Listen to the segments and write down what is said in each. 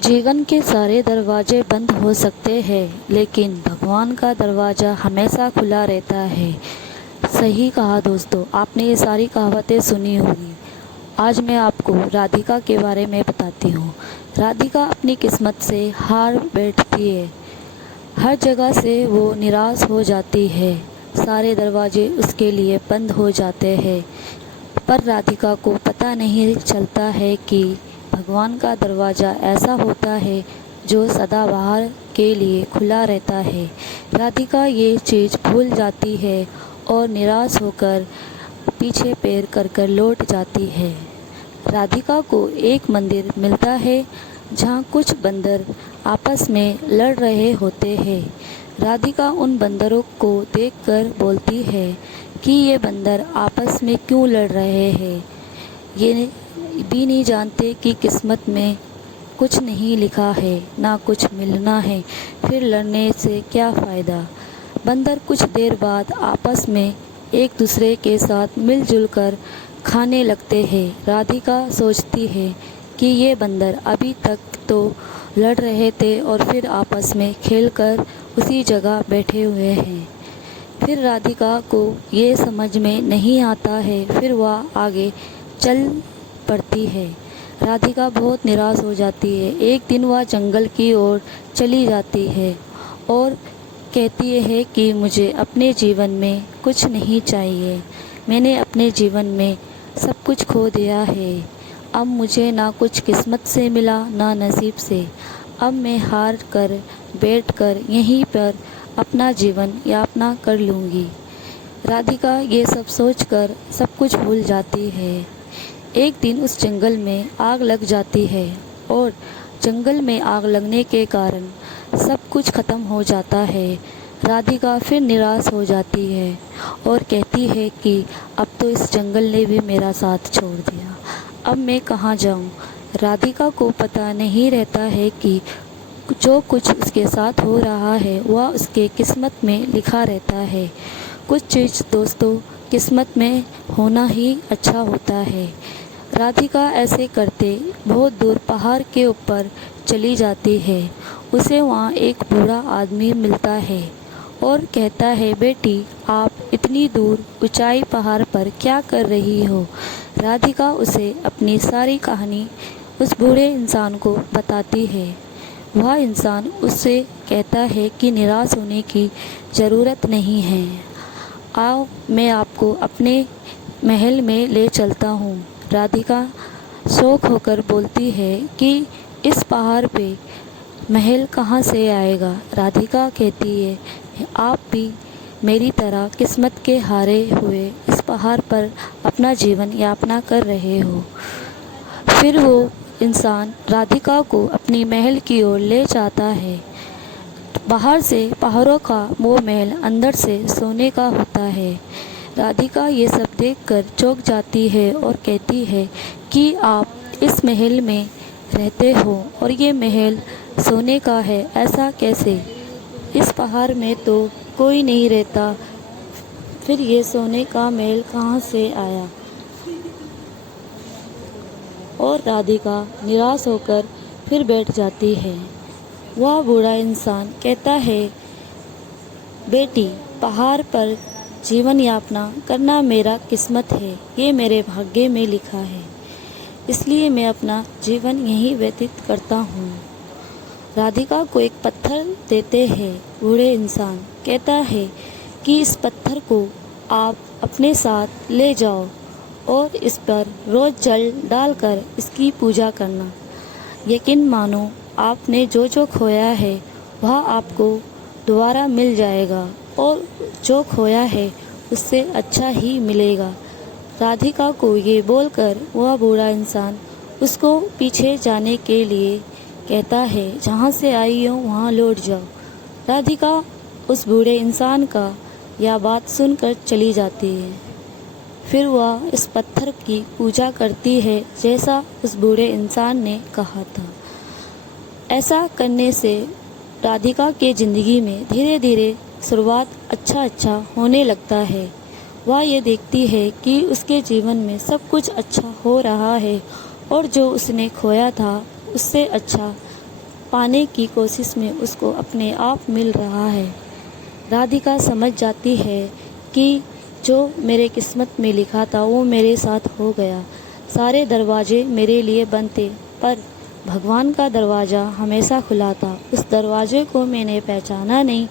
जीवन के सारे दरवाजे बंद हो सकते हैं, लेकिन भगवान का दरवाज़ा हमेशा खुला रहता है। सही कहा दोस्तों, आपने ये सारी कहावतें सुनी होगी। आज मैं आपको राधिका के बारे में बताती हूँ। राधिका अपनी किस्मत से हार बैठती है। हर जगह से वो निराश हो जाती है। सारे दरवाजे उसके लिए बंद हो जाते हैं, पर राधिका को पता नहीं चलता है कि भगवान का दरवाज़ा ऐसा होता है जो सदाबहार के लिए खुला रहता है। राधिका ये चीज़ भूल जाती है और निराश होकर पीछे पैर कर कर लौट जाती है। राधिका को एक मंदिर मिलता है जहाँ कुछ बंदर आपस में लड़ रहे होते हैं। राधिका उन बंदरों को देखकर बोलती है कि ये बंदर आपस में क्यों लड़ रहे हैं। ये भी नहीं जानते कि किस्मत में कुछ नहीं लिखा है, ना कुछ मिलना है, फिर लड़ने से क्या फ़ायदा। बंदर कुछ देर बाद आपस में एक दूसरे के साथ मिलजुल कर खाने लगते हैं। राधिका सोचती है कि ये बंदर अभी तक तो लड़ रहे थे और फिर आपस में खेलकर उसी जगह बैठे हुए हैं। फिर राधिका को ये समझ में नहीं आता है, फिर वह आगे चल पड़ती है। राधिका बहुत निराश हो जाती है। एक दिन वह जंगल की ओर चली जाती है और कहती है कि मुझे अपने जीवन में कुछ नहीं चाहिए। मैंने अपने जीवन में सब कुछ खो दिया है। अब मुझे ना कुछ किस्मत से मिला, ना नसीब से। अब मैं हार कर बैठ कर यहीं पर अपना जीवन यापना कर लूँगी। राधिका ये सब सोचकर सब कुछ भूल जाती है। एक दिन उस जंगल में आग लग जाती है और जंगल में आग लगने के कारण सब कुछ ख़त्म हो जाता है। राधिका फिर निराश हो जाती है और कहती है कि अब तो इस जंगल ने भी मेरा साथ छोड़ दिया, अब मैं कहाँ जाऊँ। राधिका को पता नहीं रहता है कि जो कुछ उसके साथ हो रहा है वह उसके किस्मत में लिखा रहता है। कुछ चीज़ दोस्तों किस्मत में होना ही अच्छा होता है। राधिका ऐसे करते बहुत दूर पहाड़ के ऊपर चली जाती है। उसे वहाँ एक बूढ़ा आदमी मिलता है और कहता है, बेटी आप इतनी दूर ऊंचाई पहाड़ पर क्या कर रही हो। राधिका उसे अपनी सारी कहानी उस बूढ़े इंसान को बताती है। वह इंसान उससे कहता है कि निराश होने की ज़रूरत नहीं है, आओ मैं आपको अपने महल में ले चलता हूँ। राधिका शौक होकर बोलती है कि इस पहाड़ पे महल कहाँ से आएगा। राधिका कहती है, आप भी मेरी तरह किस्मत के हारे हुए इस पहाड़ पर अपना जीवन यापना कर रहे हो। फिर वो इंसान राधिका को अपनी महल की ओर ले जाता है। बाहर से पहाड़ों का वो महल अंदर से सोने का होता है। राधिका ये सब देखकर चौंक जाती है और कहती है कि आप इस महल में रहते हो और ये महल सोने का है, ऐसा कैसे। इस पहाड़ में तो कोई नहीं रहता, फिर ये सोने का महल कहाँ से आया। और राधिका निराश होकर फिर बैठ जाती है। वह बूढ़ा इंसान कहता है, बेटी पहाड़ पर जीवन यापना करना मेरा किस्मत है, ये मेरे भाग्य में लिखा है, इसलिए मैं अपना जीवन यहीं व्यतीत करता हूँ। राधिका को एक पत्थर देते हैं। बूढ़े इंसान कहता है कि इस पत्थर को आप अपने साथ ले जाओ और इस पर रोज़ जल डालकर इसकी पूजा करना। यकीन मानो आपने जो जो खोया है वह आपको दोबारा मिल जाएगा और जो खोया है उससे अच्छा ही मिलेगा। राधिका को ये बोलकर वह बूढ़ा इंसान उसको पीछे जाने के लिए कहता है, जहाँ से आई हो वहाँ लौट जाओ। राधिका उस बूढ़े इंसान का यह बात सुनकर चली जाती है। फिर वह इस पत्थर की पूजा करती है जैसा उस बूढ़े इंसान ने कहा था। ऐसा करने से राधिका के ज़िंदगी में धीरे धीरे शुरुआत अच्छा होने लगता है। वह ये देखती है कि उसके जीवन में सब कुछ अच्छा हो रहा है और जो उसने खोया था उससे अच्छा पाने की कोशिश में उसको अपने आप मिल रहा है। राधिका समझ जाती है कि जो मेरे किस्मत में लिखा था वो मेरे साथ हो गया। सारे दरवाजे मेरे लिए बंद थे, पर भगवान का दरवाज़ा हमेशा खुला था। उस दरवाजे को मैंने पहचाना नहीं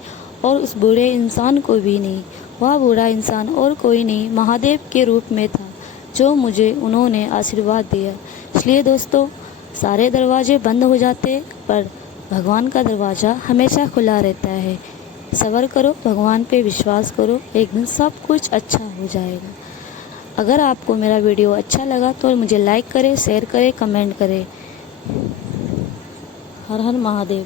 और उस बूढ़े इंसान को भी नहीं। वह बूढ़ा इंसान और कोई नहीं, महादेव के रूप में था, जो मुझे उन्होंने आशीर्वाद दिया। इसलिए दोस्तों, सारे दरवाजे बंद हो जाते पर भगवान का दरवाज़ा हमेशा खुला रहता है। सब्र करो, भगवान पे विश्वास करो, एक दिन सब कुछ अच्छा हो जाएगा। अगर आपको मेरा वीडियो अच्छा लगा तो मुझे लाइक करें, शेयर करें, कमेंट करें। हर हर महादेव।